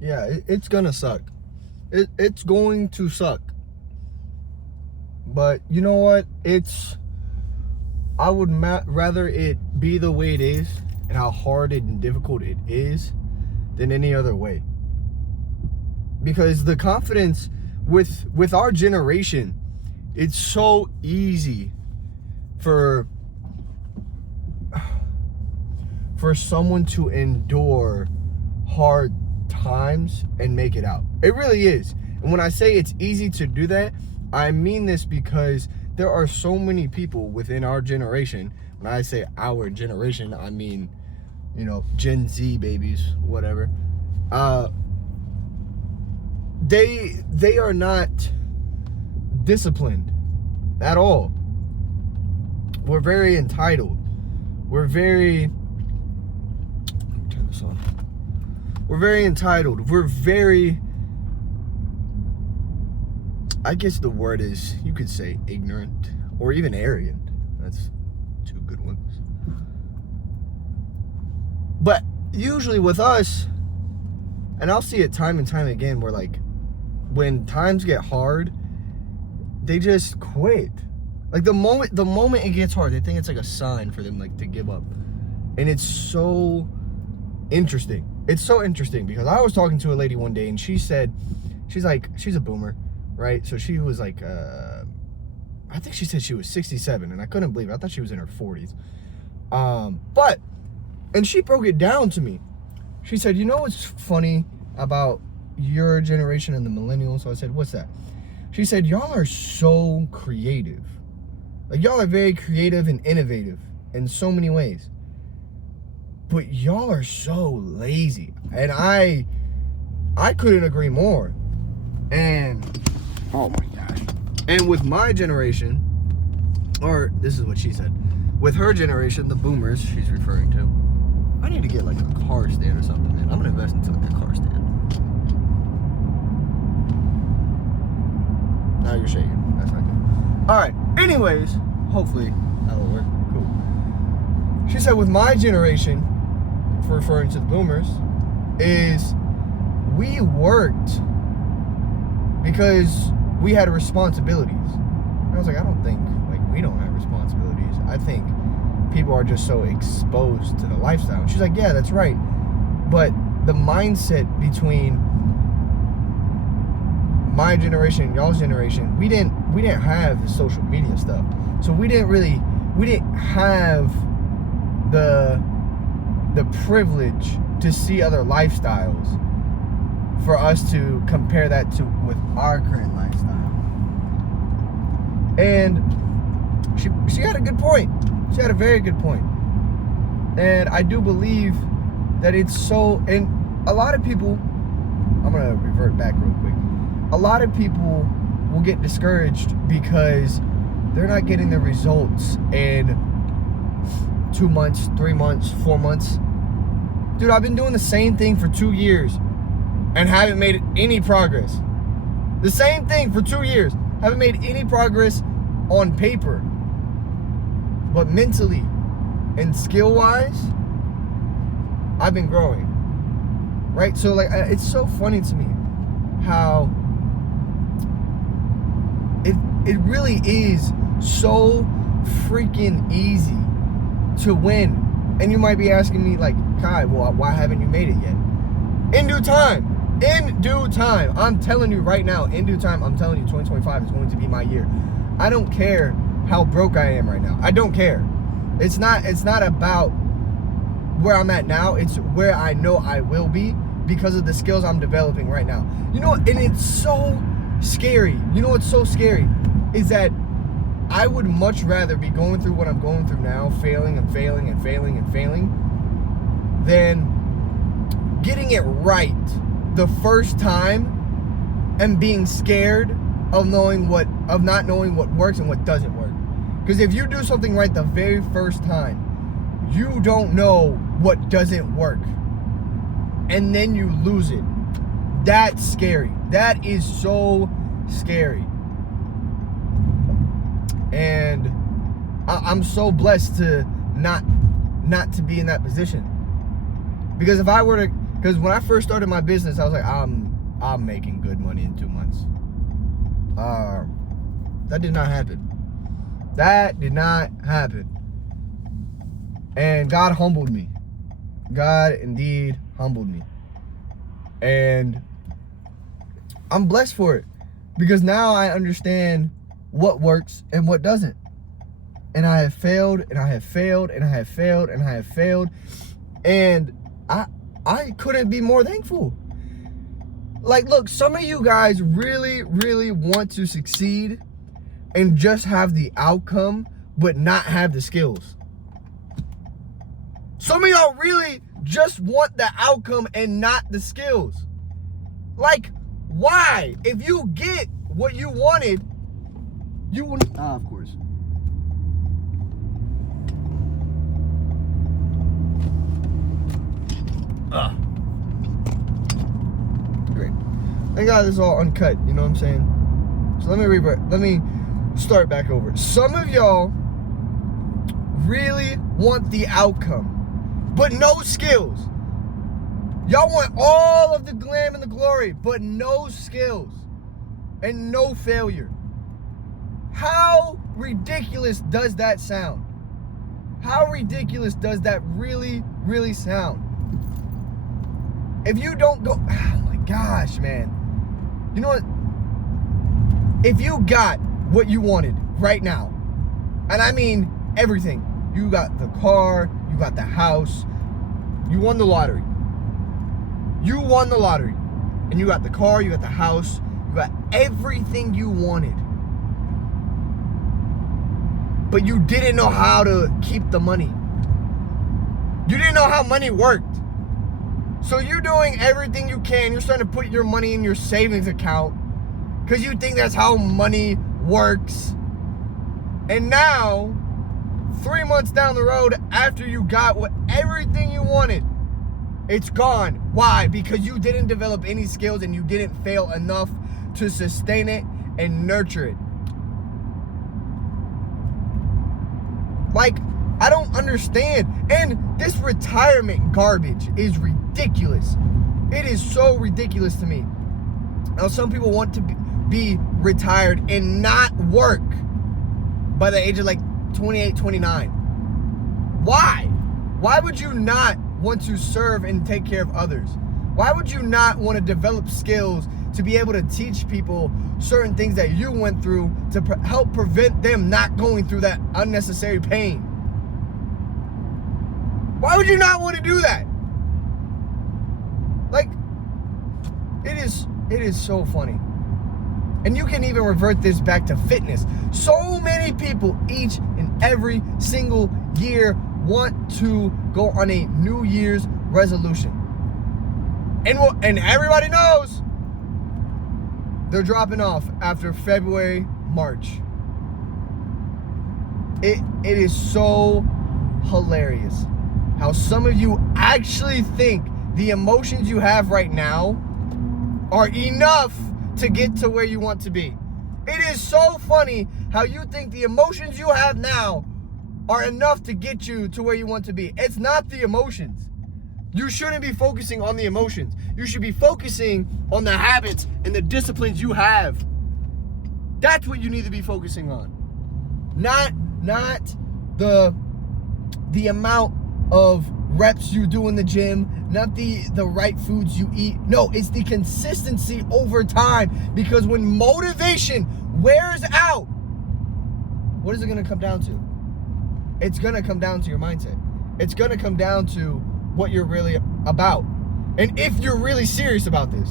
Yeah, it's gonna suck. It's going to suck. But you know what? I would rather it be the way it is and how hard and difficult it is than any other way. Because the confidence with our generation, it's so easy for someone to endure hard times and make it out. It really is. And when I say it's easy to do that, I mean this because there are so many people within our generation. When I say our generation, I mean, Gen Z babies, whatever. They are not disciplined at all. We're very entitled. We're very entitled. We're very, I guess the word is, you could say ignorant or even arrogant. That's two good ones. But usually with us, and I'll see it time and time again, where like when times get hard, they just quit. Like the moment it gets hard, they think it's like a sign for them like to give up. And it's so interesting. It's so interesting because I was talking to a lady one day and she said, she's a boomer, right? So she was like, I think she said she was 67, and I couldn't believe it. I thought she was in her 40s. And she broke it down to me. She said, you know what's funny about your generation and the millennials? So I said, what's that? She said, y'all are so creative. Like, y'all are very creative and innovative in so many ways. But y'all are so lazy. And I couldn't agree more. And, oh my gosh. And with my generation, or this is what she said, with her generation, the boomers she's referring to, I need to get like a car stand or something, man. I'm gonna invest into like a car stand. Now you're shaking. That's not good. All right. Anyways, hopefully that'll work. Cool. She said with my generation, for referring to the boomers, is we worked because we had responsibilities. And I was like, I don't think like we don't have responsibilities. I think people are just so exposed to the lifestyle. And she's like, yeah, that's right. But the mindset between my generation and y'all's generation, we didn't have the social media stuff. So we didn't have the privilege to see other lifestyles for us to compare that to with our current lifestyle. And she had a good point. She had a very good point. And I do believe that it's so, and a lot of people, I'm going to revert back real quick. A lot of people will get discouraged because they're not getting the results in 2 months, 3 months, 4 months. Dude, I've been doing the same thing for 2 years and haven't made any progress. The same thing for 2 years. Haven't made any progress on paper. But mentally and skill-wise, I've been growing. Right? So, like, it's so funny to me how it really is so freaking easy to win. And you might be asking me, like, Kai, well, why haven't you made it yet? In due time. In due time. I'm telling you right now, in due time, I'm telling you 2025 is going to be my year. I don't care how broke I am right now. I don't care. It's not about where I'm at now. It's where I know I will be because of the skills I'm developing right now. You know, and it's so scary. You know what's so scary? Is that I would much rather be going through what I'm going through now, failing and failing and failing and failing, than getting it right the first time and being scared of not knowing what works and what doesn't work. Because if you do something right the very first time, you don't know what doesn't work. And then you lose it. That's scary. That is so scary. And I'm so blessed to not to be in that position. Because if I were Because when I first started my business, I was like, I'm making good money in 2 months. That did not happen. That did not happen. And God humbled me. God indeed humbled me. And I'm blessed for it. Because now I understand what works and what doesn't. And I have failed, and I have failed, and I have failed, and I have failed. And I couldn't be more thankful. Like, look, some of you guys really, really want to succeed and just have the outcome, but not have the skills. Some of y'all really just want the outcome and not the skills. Like, why? If you get what you wanted, you will... of course. Great. Thank God this is all uncut, you know what I'm saying? So let me start back over. Some of y'all really want the outcome, but no skills. Y'all want all of the glam and the glory, but no skills and no failure. How ridiculous does that sound? How ridiculous does that really, really sound? If you don't go, oh my gosh, man. You know what? If you got what you wanted right now, and I mean everything, you got the car, you got the house, you won the lottery. You won the lottery. And you got the car, you got the house, you got everything you wanted. But you didn't know how to keep the money. You didn't know how money worked. So you're doing everything you can. You're starting to put your money in your savings account because you think that's how money works. And now, 3 months down the road, after you got everything you wanted, it's gone. Why? Because you didn't develop any skills and you didn't fail enough to sustain it and nurture it. Like, I don't understand. And this retirement garbage is ridiculous. It is so ridiculous to me. Now, some people want to be retired and not work by the age of like 28, 29. Why? Why would you not want to serve and take care of others? Why would you not want to develop skills to be able to teach people certain things that you went through to help prevent them not going through that unnecessary pain? Why would you not want to do that? Like, it is so funny. And you can even revert this back to fitness. So many people each and every single year want to go on a New Year's resolution. And everybody knows they're dropping off after February, March. It is so hilarious how some of you actually think the emotions you have right now are enough to get to where you want to be. It is so funny how you think the emotions you have now are enough to get you to where you want to be. It's not the emotions. You shouldn't be focusing on the emotions. You should be focusing on the habits and the disciplines you have. That's what you need to be focusing on. Not the amount of reps you do in the gym, not the right foods you eat. No, it's the consistency over time. Because when motivation wears out, what is it going to come down to? It's going to come down to your mindset. It's going to come down to what you're really about. And if you're really serious about this.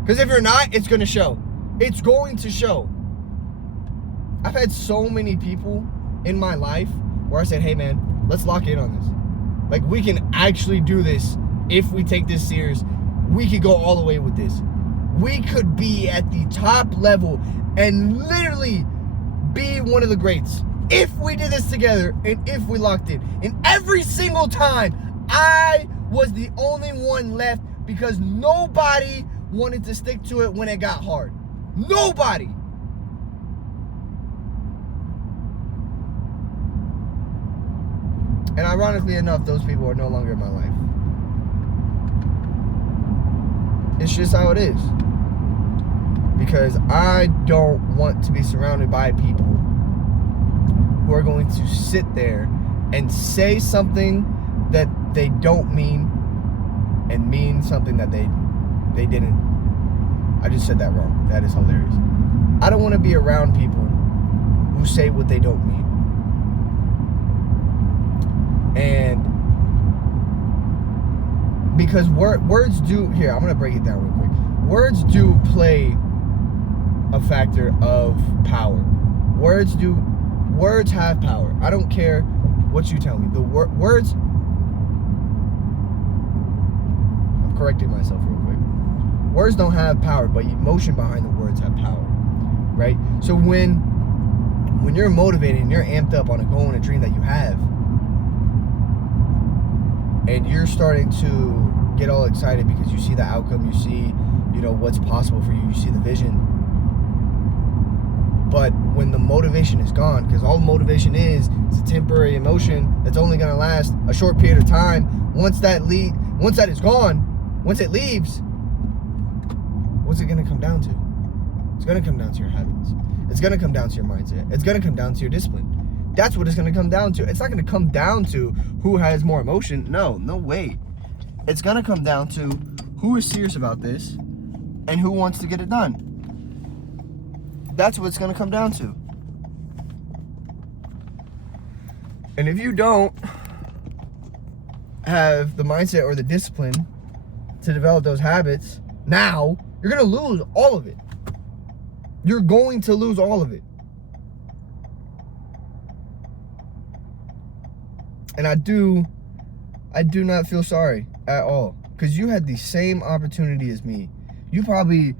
Because if you're not, it's going to show. It's going to show. I've had so many people in my life where I said, hey man, let's lock in on this. Like, we can actually do this if we take this serious. We could go all the way with this. We could be at the top level and literally be one of the greats if we did this together and if we locked in. And every single time, I was the only one left because nobody wanted to stick to it when it got hard. Nobody. And ironically enough, those people are no longer in my life. It's just how it is. Because I don't want to be surrounded by people who are going to sit there and say something that they don't mean and mean something that they didn't. I just said that wrong. That is hilarious. I don't want to be around people who say what they don't mean. And because words do, here, I'm going to break it down real quick. Words do play a factor of power. Words have power. I don't care what you tell me. The words, I'm correcting myself real quick. Words don't have power, but emotion behind the words have power, right? So when you're motivated and you're amped up on a goal and a dream that you have, and you're starting to get all excited because you see the outcome, you see, what's possible for you, you see the vision. But when the motivation is gone, because all motivation is a temporary emotion that's only going to last a short period of time. Once that is gone, once it leaves, what's it going to come down to? It's going to come down to your habits. It's going to come down to your mindset. It's going to come down to your discipline. That's what it's going to come down to. It's not going to come down to who has more emotion. No way. It's going to come down to who is serious about this and who wants to get it done. That's what it's going to come down to. And if you don't have the mindset or the discipline to develop those habits, now you're going to lose all of it. You're going to lose all of it. And I do not feel sorry at all, because you had the same opportunity as me. You probably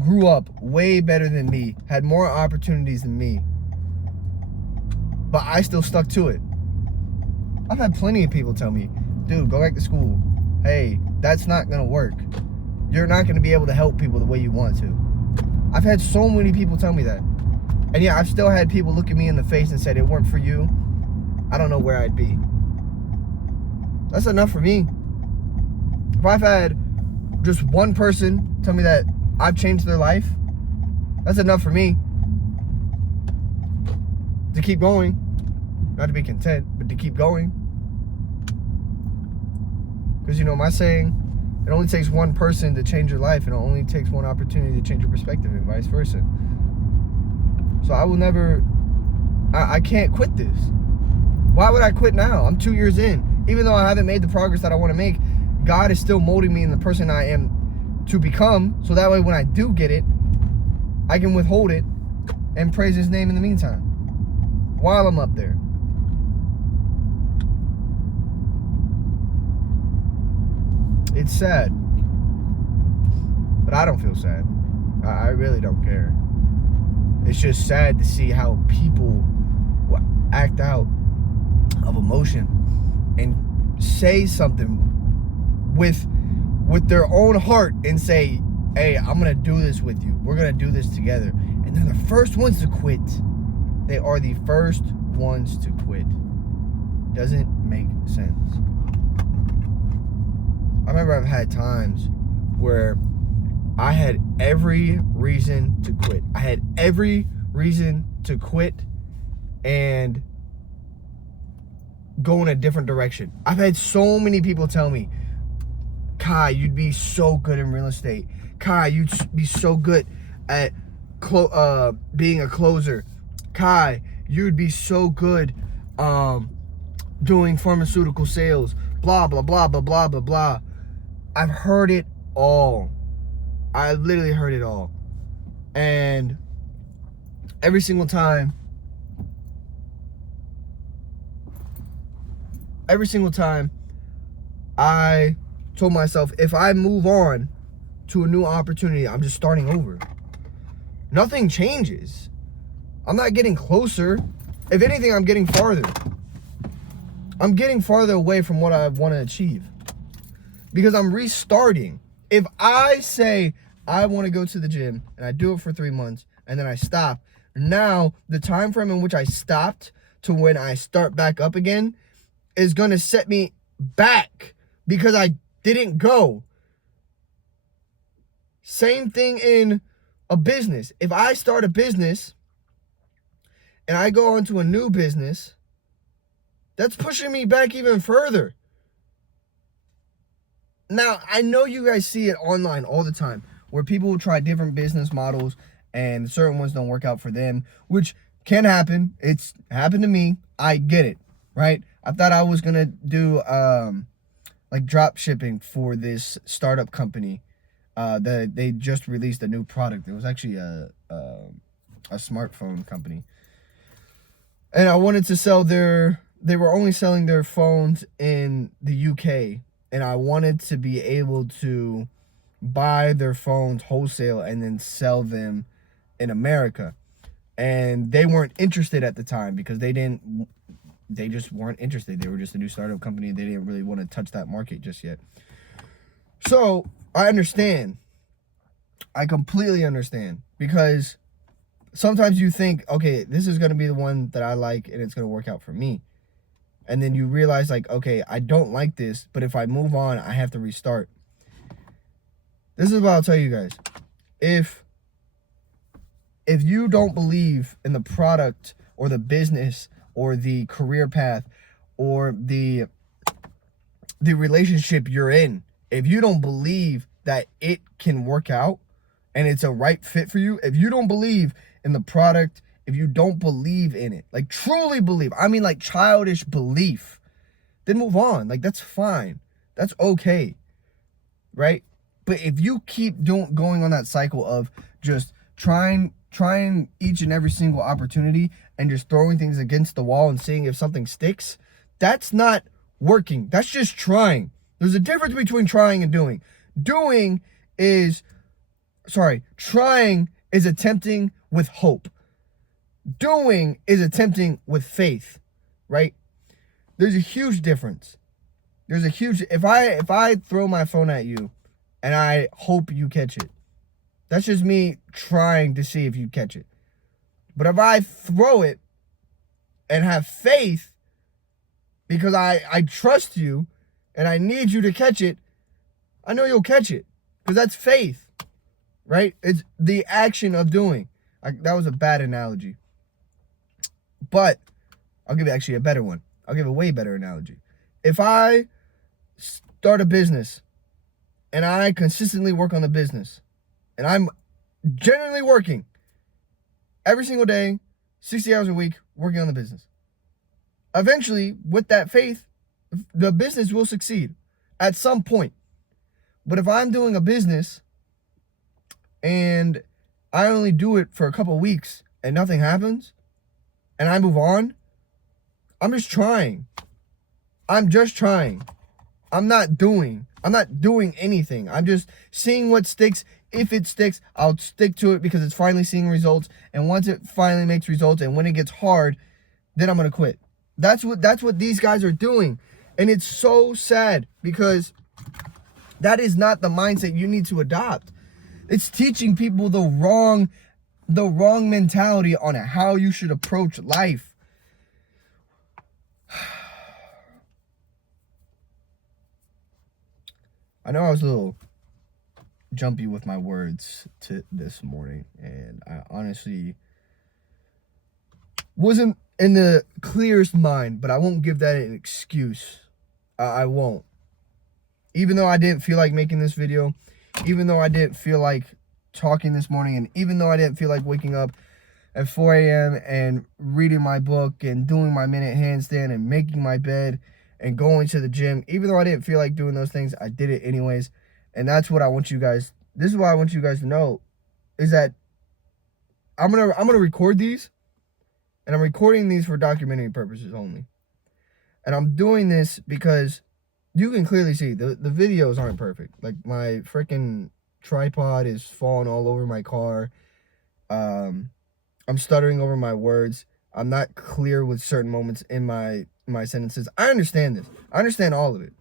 grew up way better than me, had more opportunities than me, but I still stuck to it. I've had plenty of people tell me, dude, go back to school. Hey, that's not gonna work. You're not gonna be able to help people the way you want to. I've had so many people tell me that. And yeah, I've still had people look at me in the face and said, it weren't for you, I don't know where I'd be. That's enough for me. If I've had just one person tell me that I've changed their life, that's enough for me to keep going. Not to be content, but to keep going. Because my saying, it only takes one person to change your life, and it only takes one opportunity to change your perspective, and vice versa. So I will never, I can't quit this. Why would I quit now? I'm 2 years in. Even though I haven't made the progress that I want to make, God is still molding me in the person I am to become, so that way when I do get it, I can withhold it and praise his name in the meantime while I'm up there. It's sad, but I don't feel sad. I really don't care. It's just sad to see how people act out of emotion and say something with their own heart and say, hey, I'm gonna do this with you, we're gonna do this together, and they're the first ones to quit. They are the first ones to quit. Doesn't make sense. I remember I've had times where I had every reason to quit. I had every reason to quit and go in a different direction. I've had so many people tell me, Kai, you'd be so good in real estate. Kai, you'd be so good at being a closer. Kai, you'd be so good doing pharmaceutical sales. Blah, blah, blah, blah, blah, blah, blah. I've heard it all. I literally heard it all. And every single time I told myself, if I move on to a new opportunity, I'm just starting over. Nothing changes. I'm not getting closer. If anything, I'm getting farther. I'm getting farther away from what I want to achieve, because I'm restarting. If I say I want to go to the gym and I do it for 3 months and then I stop, now the time frame in which I stopped to when I start back up again is going to set me back because I didn't go. Same thing in a business. If I start a business and I go into a new business, that's pushing me back even further. Now, I know you guys see it online all the time where people will try different business models and certain ones don't work out for them, which can happen. It's happened to me. I get it, right? I thought I was going to do like drop shipping for this startup company that they just released a new product. It was actually a smartphone company. And I wanted to sell they were only selling their phones in the UK. And I wanted to be able to buy their phones wholesale and then sell them in America. And they weren't interested at the time because they just weren't interested. They were just a new startup company. They didn't really want to touch that market just yet. So I understand. I completely understand, because sometimes you think, okay, this is going to be the one that I like and it's going to work out for me. And then you realize, like, okay, I don't like this, but if I move on, I have to restart. This is what I'll tell you guys. If you don't believe in the product or the business or the career path or the relationship you're in, if you don't believe that it can work out and it's a right fit for you, if you don't believe in the product, if you don't believe in it, like truly believe, I mean like childish belief, then move on. Like, that's fine. That's okay. Right? But if you keep going on that cycle of just trying each and every single opportunity and just throwing things against the wall and seeing if something sticks, that's not working. That's just trying. There's a difference between trying and doing. Trying is attempting with hope. Doing is attempting with faith, right? There's a huge difference. If I throw my phone at you and I hope you catch it, that's just me trying to see if you catch it. But if I throw it and have faith because I trust you and I need you to catch it, I know you'll catch it, because that's faith, right? It's the action of doing. That was a bad analogy. But I'll give you actually a better one. I'll give a way better analogy. If I start a business and I consistently work on the business and I'm genuinely working every single day, 60 hours a week, working on the business, eventually, with that faith, the business will succeed at some point. But if I'm doing a business and I only do it for a couple of weeks and nothing happens and I move on, I'm just trying. I'm not doing anything. I'm just seeing what sticks. If it sticks, I'll stick to it because it's finally seeing results. And once it finally makes results and when it gets hard, then I'm going to quit. That's what these guys are doing. And it's so sad because that is not the mindset you need to adopt. It's teaching people the wrong mentality on how you should approach life. I know I was a little jumpy with my words to this morning, and I honestly wasn't in the clearest mind, but I won't give that an excuse. I won't. Even though I didn't feel like making this video, even though I didn't feel like talking this morning, and even though I didn't feel like waking up at 4 a.m. and reading my book and doing my minute handstand and making my bed and going to the gym, even though I didn't feel like doing those things, I did it anyways. And that's what I want you guys, this is what I want you guys to know, is that I'm gonna record these, and I'm recording these for documentary purposes only. And I'm doing this because you can clearly see the videos aren't perfect. Like, my freaking tripod is falling all over my car. I'm stuttering over my words. I'm not clear with certain moments in my sentences. I understand this. I understand all of it.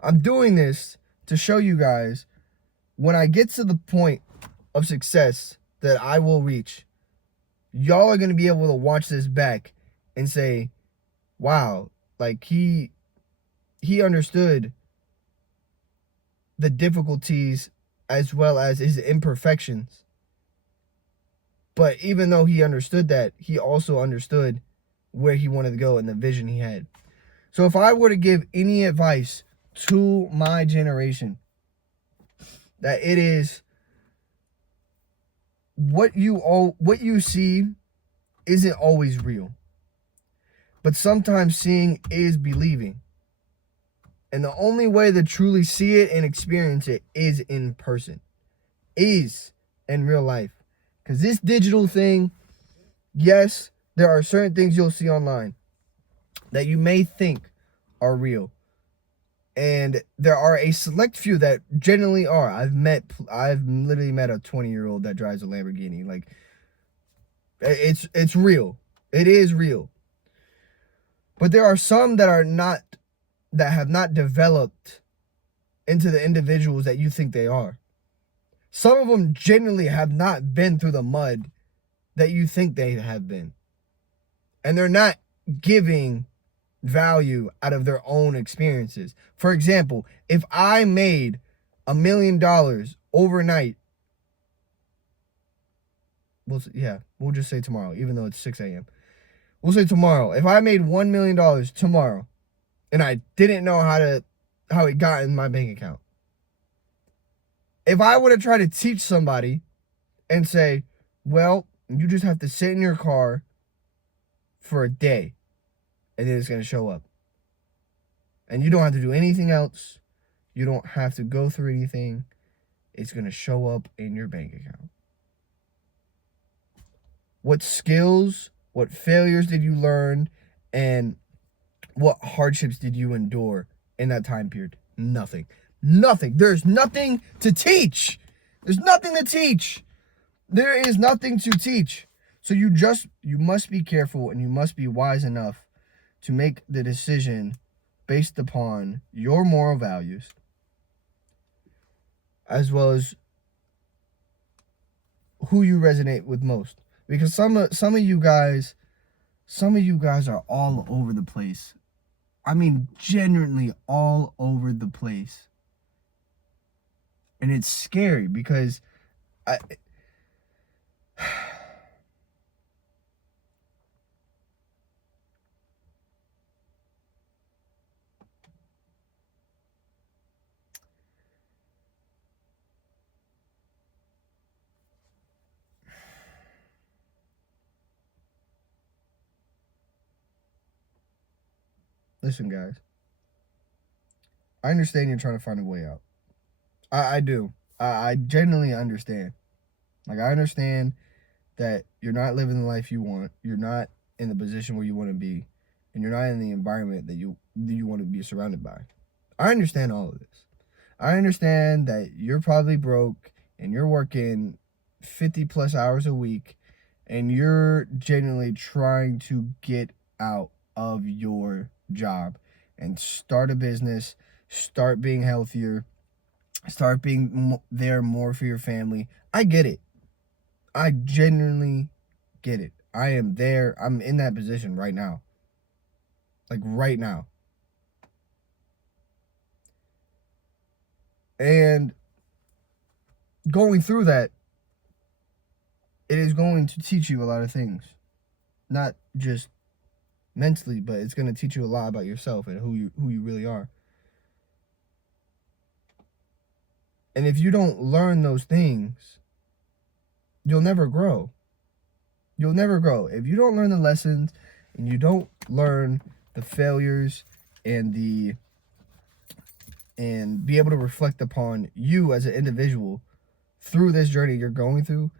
I'm doing this to show you guys when I get to the point of success that I will reach, y'all are going to be able to watch this back and say, wow, like he understood the difficulties as well as his imperfections. But even though he understood that, he also understood where he wanted to go and the vision he had. So if I were to give any advice to my generation, that it is what you see isn't always real. But sometimes seeing is believing. And the only way to truly see it and experience it is in person. Is in real life. Because this digital thing, yes, there are certain things you'll see online that you may think are real. And there are a select few that generally are. I've literally met a 20-year-old that drives a Lamborghini. Like, it's real. It is real. But there are some that have not developed into the individuals that you think they are. Some of them genuinely have not been through the mud that you think they have been. And they're not giving value out of their own experiences. For example, if I made $1 million overnight, we'll just say tomorrow, even though it's 6 a.m. We'll say tomorrow. If I made $1 million tomorrow and I didn't know how it got in my bank account, if I were to try to teach somebody and say, well, you just have to sit in your car for a day and then it's going to show up. And you don't have to do anything else. You don't have to go through anything. It's going to show up in your bank account. What skills, what failures did you learn, and what hardships did you endure in that time period? Nothing. Nothing. There's nothing to teach. There's nothing to teach. There is nothing to teach. So you must be careful and you must be wise enough to make the decision based upon your moral values, as well as who you resonate with most. Because some of you guys are all over the place. I mean, genuinely all over the place. And it's scary because listen, guys. I understand you're trying to find a way out. I do. I genuinely understand. Like, I understand that you're not living the life you want. You're not in the position where you want to be. And you're not in the environment that you want to be surrounded by. I understand all of this. I understand that you're probably broke and you're working 50 plus hours a week and you're genuinely trying to get out of your job and start a business, start being healthier, start being there more for your family. I get it. I genuinely get it. I am there. I'm in that position right now. Like right now. And going through that, it is going to teach you a lot of things. Not just mentally, but it's going to teach you a lot about yourself and who you really are. And if you don't learn those things, you'll never grow. You'll never grow. If you don't learn the lessons and you don't learn the failures and be able to reflect upon you as an individual through this journey you're going through,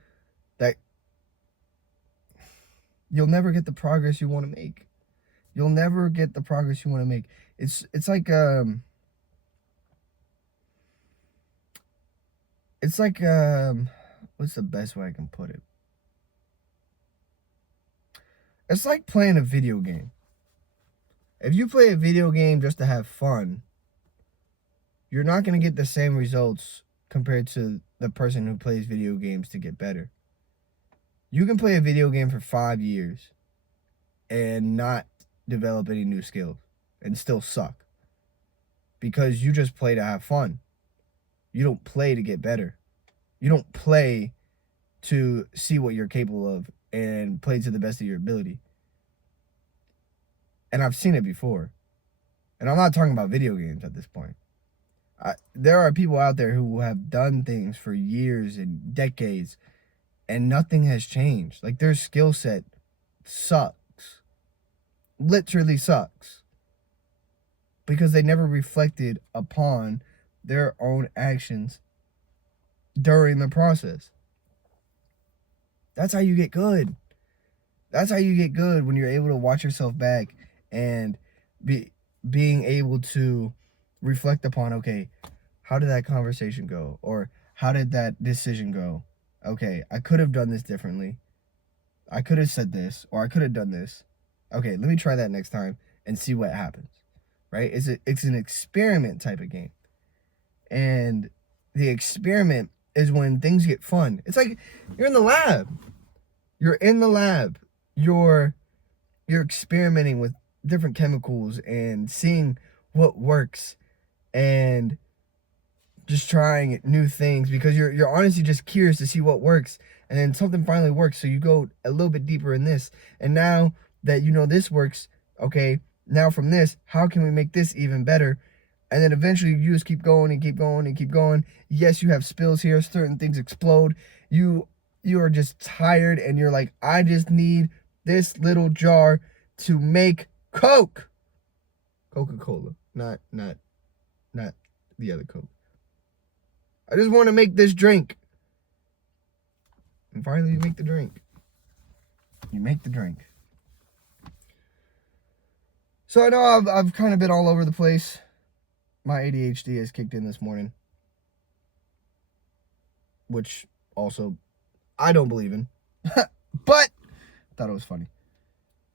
that you'll never get the progress you want to make. You'll never get the progress you want to make. It's like what's the best way I can put it? It's like playing a video game. If you play a video game just to have fun, you're not going to get the same results compared to the person who plays video games to get better. You can play a video game for 5 years and not develop any new skills and still suck because you just play to have fun. You don't play to get better. You don't play to see what you're capable of and play to the best of your ability. And I've seen it before. And I'm not talking about video games at this point. There are people out there who have done things for years and decades and nothing has changed. Like their skill set sucks. Literally sucks. Because they never reflected upon their own actions during the process. That's how you get good. That's how you get good, when you're able to watch yourself back and being able to reflect upon, okay, how did that conversation go? Or how did that decision go? Okay, I could have done this differently. I could have said this, or I could have done this. Okay, let me try that next time and see what happens. Right? It's an experiment type of game. And the experiment is when things get fun. It's like you're in the lab. You're in the lab. You're experimenting with different chemicals and seeing what works and just trying new things, because you're honestly just curious to see what works, and then something finally works, so you go a little bit deeper in this, and now that you know this works, okay, now from this, how can we make this even better? And then eventually you just keep going and keep going and keep going. Yes, you have spills here, certain things explode. You are just tired and you're like, I just need this little jar to make Coca-Cola, not the other Coke. I just want to make this drink. And finally you make the drink. You make the drink. So I know I've kind of been all over the place. My ADHD has kicked in this morning, which also I don't believe in. But thought it was funny.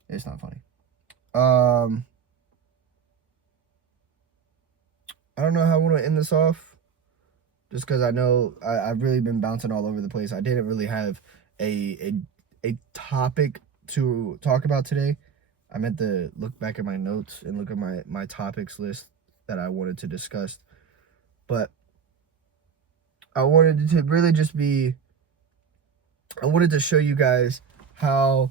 It's not funny. I don't know how I want to end this off, just because I know I've really been bouncing all over the place. I didn't really have a topic to talk about today. I meant to look back at my notes and look at my topics list that I wanted to discuss. But I wanted to really just be, I wanted to show you guys where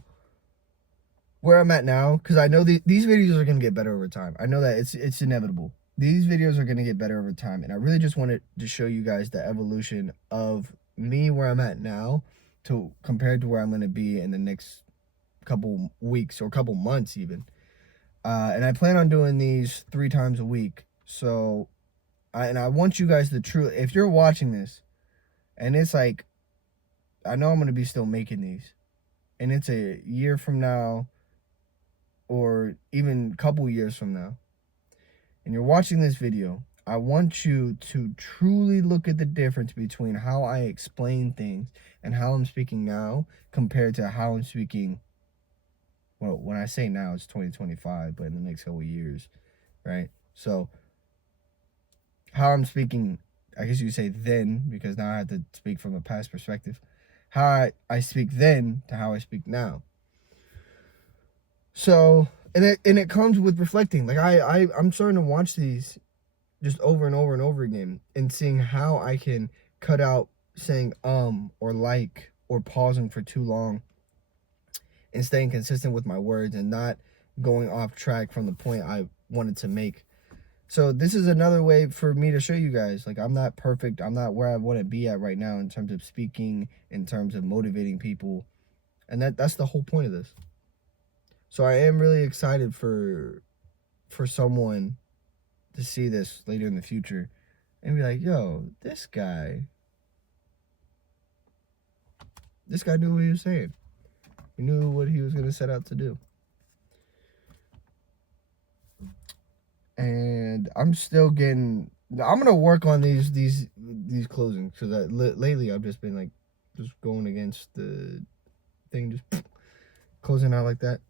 I'm at now, because I know these videos are going to get better over time. I know that it's inevitable. These videos are going to get better over time, and I really just wanted to show you guys the evolution of me, where I'm at now, to compared to where I'm going to be in the next couple weeks or couple months even. And I plan on doing these 3 times a week. So I want you guys to truly, if you're watching this and it's like, I know I'm going to be still making these, and it's a year from now or even a couple years from now, and you're watching this video, I want you to truly look at the difference between how I explain things and how I'm speaking now compared to how I'm speaking. Well, when I say now, it's 2025, but in the next couple of years, right? So how I'm speaking, I guess you could say then, because now I have to speak from a past perspective. How I speak then to how I speak now. So, and it comes with reflecting. Like I'm starting to watch these just over and over and over again, and seeing how I can cut out saying or like or pausing for too long, and staying consistent with my words and not going off track from the point I wanted to make. So this is another way for me to show you guys, like, I'm not perfect. I'm not where I want to be at right now in terms of speaking, in terms of motivating people. And that's the whole point of this. So I am really excited for someone to see this later in the future and be like, yo, this guy knew what he was saying. He knew what he was going to set out to do. And I'm still getting, I'm going to work on these closings, because lately I've just been like, just going against the thing, just closing out like that.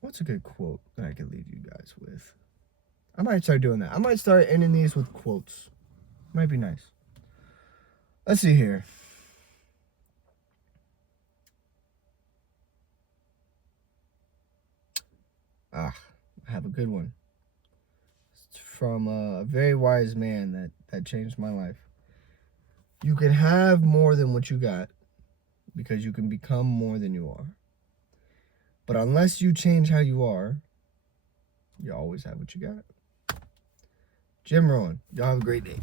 What's a good quote that I could leave you guys with? I might start doing that. I might start ending these with quotes. Might be nice. Let's see here. I have a good one. It's from a very wise man that changed my life. You can have more than what you got because you can become more than you are. But unless you change how you are, you always have what you got. Jim Rohn, y'all have a great day.